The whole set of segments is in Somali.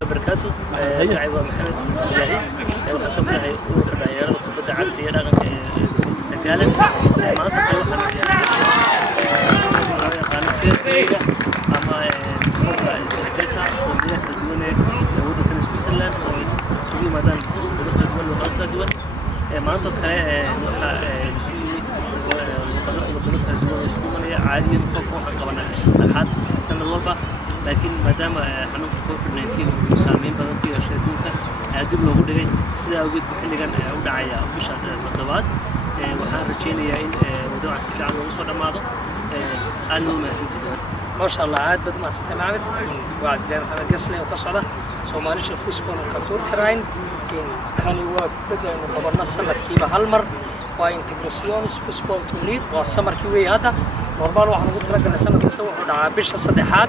بركاته أيوة محمد إلهي وحكم لها وكباير وبدأ عاد في رغم سجالة ما تقول خلينا أما الشركات واللي تدونه لوده في سويسرلاند وسوي مدن ودخل دول وغلطة دول ما تقول نوحة سوي وغلطة دول سوي عادي نقوم حقنا سنحات سنة الوضع لكن ما دام حنوط كوفيد 19 وسامين بدن في شركات dib loogu dhigay sida awgeed xilligan u dhacaya bisha toddobaad waxaan rajeynayaa in wadada si fiican loogu soo dhamaado aan u mahadsantahay ما شاء الله عاد بدو ما تتمعد وعد لنا محمد قصلي وقصده سوماليش فوسبول وكالتور فراين كان هو بدأ طبعا السنة كيبا هالمر وانتجراسيونس فوسبول تورنير والسمر كيوي هذا نورمال واحد قلت لك ان السنة تسوي ودعا بيش الصديحات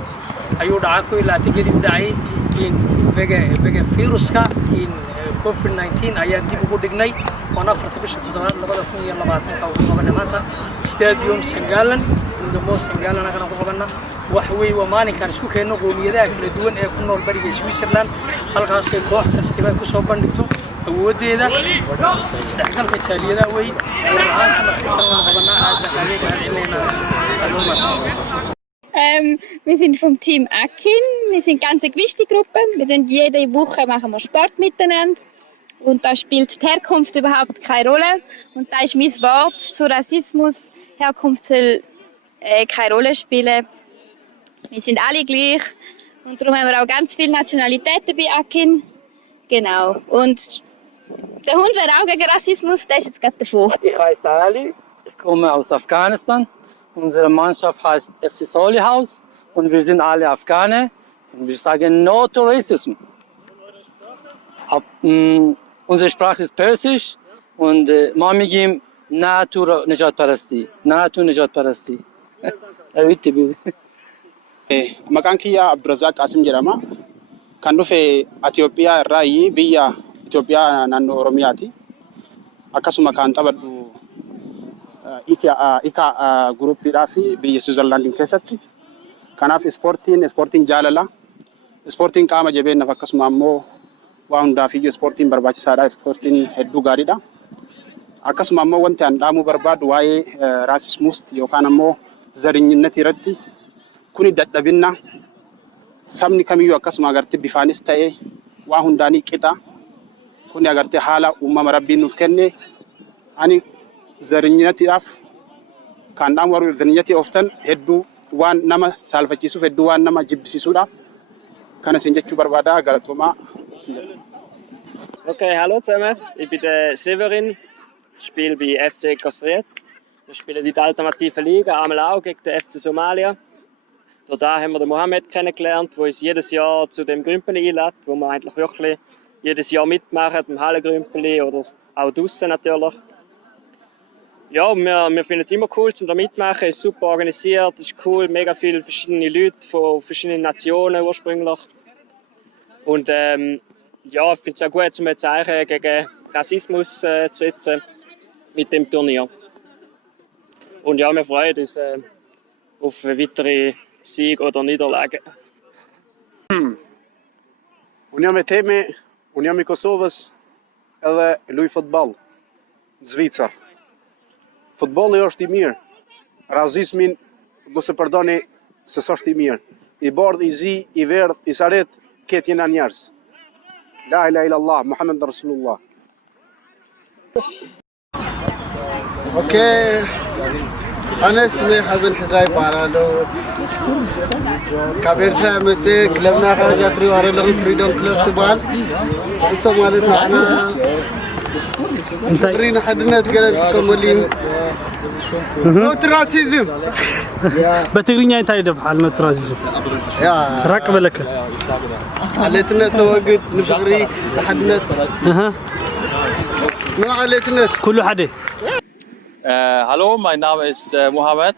أيو دعاكو إلا تجري ودعي إن بقى فيروسكا إن كوفيد 19 أيام دي بقول دقني وأنا فرت بيش تدوات لبدا كوني يلا بعتك أو قبنا ماتا استاديوم سنغالن من دمو سنغالن أنا كنا قبنا وحوي وماني كان سكو كأنه قومي ذاك لدون يكون البريق سويسرلاند هالقاس كوح كاستباك وصوبان دكتور ودي ذا استحقاق التالي ذا وي ورهان سنة كسرنا قبنا عادنا عليك علينا أدون ما شاء الله. Wir sind vom Team Akin. Wir sind eine ganz gewischte Gruppe. Wir machen jede Woche wir Sport miteinander. Und da spielt die Herkunft überhaupt keine Rolle. Und da ist mein Wort zu Rassismus. Herkunft soll keine Rolle spielen. Wir sind alle gleich. Und darum haben wir auch ganz viele Nationalitäten bei Akin. Genau. Und der Hund wäre auch gegen Rassismus, der ist jetzt gerade davor. Ich heiße Ali. Ich komme aus Afghanistan. Unsere Mannschaft heißt FC Solihaus und wir sind alle Afghaner und wir sagen No to Racism. Unsere Sprache ist Persisch und ما میگیم نه تو نجات پرستی نه تو نجات پرستی. Maqaan kiyya Abdurazaaq Qaasim jedhama. Kan dhufe Itoophiyaa irraa biyya Itoophiyaa naannoo Oromiyaati. Akkasuma kan taphadhu ika guruppiidhaa fi biyya Switzerland keessatti. Kanaaf ispoortiin jaalala. Ispoortiin qaama jabeenyaaf akkasuma ammoo waan hundaafiyyuu ispoortiin barbaachisaadha. Ispoortiin hedduu gaariidha. Akkasuma ammoo wanti an dhaamuu barbaadu waa'ee raasismuusti yookaan ammoo zarinyinnatii irratti kuni dadhabinna sabni kamiyyuu akkasuma agartee bifaanis ta'ee waan hundaanii qixa kuni agartee haala uumama rabbiin nuuf kenne ani zarinyinatiidhaaf kan dhaamu warri zarinyatii oftan hedduu waan nama saalfachiisuuf hedduu waan nama jibbisiisuudha kana isin jechuu barbaada galatoomaa. Okay, hallo zusammen, ich bin der Severin, ich spiele bei FC Casriet. Wir spielen in der alternativen Liga, einmal auch gegen den FC Somalia. Dort haben wir den Mohammed kennengelernt, der uns jedes Jahr zu dem Grümpeli einlädt, wo wir eigentlich wirklich jedes Jahr mitmachen, im Hallengrümpeli oder auch draussen natürlich. Ja, wir finden es immer cool, zum da mitmachen, es ist super organisiert, es ist cool, mega viele verschiedene Leute von verschiedenen Nationen ursprünglich. Und ja, ich finde es auch gut, um ein Zeichen gegen Rassismus zu setzen mit dem Turnier. Und ja, wir freuen uns auf weitere Sieg oder Niederlage. Unë jam e Temi, unë jam I Kosovës edhe luaj futboll në Zvicër. Futbolli është I mirë. Razismin mos e përdoni se s'është I mirë. I bardh, I zi, I verdh, I saret, ketë jena njerëz. La ilaha illallah, Muhammed Rasulullah. اوكي انا اسمي حبن حداي بارالو كبير سامتي كلبنا خرجت ريوار لهم فريدوم كلوب تبال كنسو مالتنا انا ترين حدنا تقلت كمولين نوتراسيزم بتغرينيا انت يدب حال نوتراسيزم يا راقب لك عليتنا توقد نفغري لحدنا ما عليتنا كل حدا. Hallo, mein Name ist Mohammed.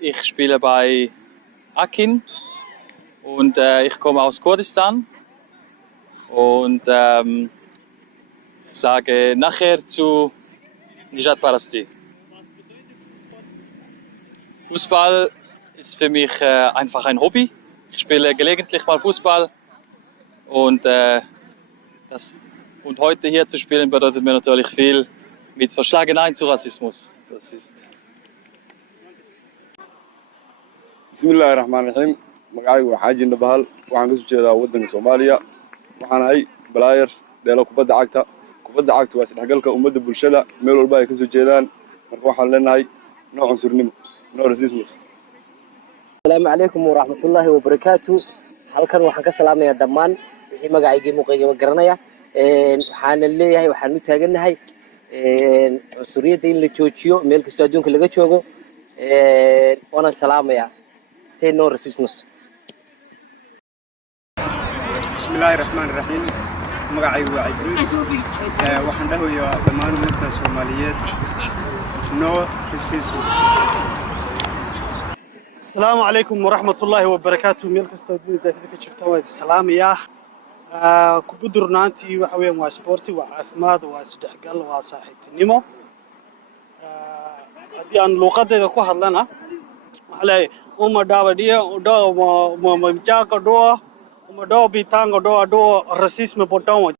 Ich spiele bei Akin und ich komme aus Kurdistan und sage nachher zu Nijat Parasti. Fußball ist für mich einfach ein Hobby. Ich spiele gelegentlich mal Fußball und heute hier zu spielen bedeutet mir natürlich viel. Mit Verschlagen Nein zu Rassismus. Das ist Bismillahirrahmanirrahim. Magacaygu waa Xaaji Nabahal. Waxaan ka soo jeedaa waddanka Soomaaliya. Waxaan ahay balaayar dheelo kubadda cagta. Kubadda cagta waa isdhexgalka ummadda bulshada meel walba ay ka soo jeedaan. Marka waxaan leenahay no cunsurnimo, no racismus. Assalaamu calaykum waraxmatullaahi wabarakaatu. Halkan waxaan ka salaamayaa dhammaan wixii magacayga muuqayga garanaya. Waxaan leeyahay waxaan u taaganahay cunsuriyadda in la joojiyo meel kasta adduunka laga joogo. Waana salaamayaa. Say no racismus. Bismillahirrahmanirrahim. Magacaygu waa Idris. Waxaan dhahayaa dhammaan ummadda Soomaaliyeed no racismus. السلام عليكم ورحمة الله وبركاته. ميل كستoo dunida ka jirta waa salaamaya. Kubadda runtii waxa weeyaan waa sport, waa caafimaad, waa isdhexgal, waa saaxiibtinimo. Haddii aan luqadeeda ku hadlana waxa leeyahay uma dhaawadiyo uma mjaka doa uma doo bitango doa racisme botão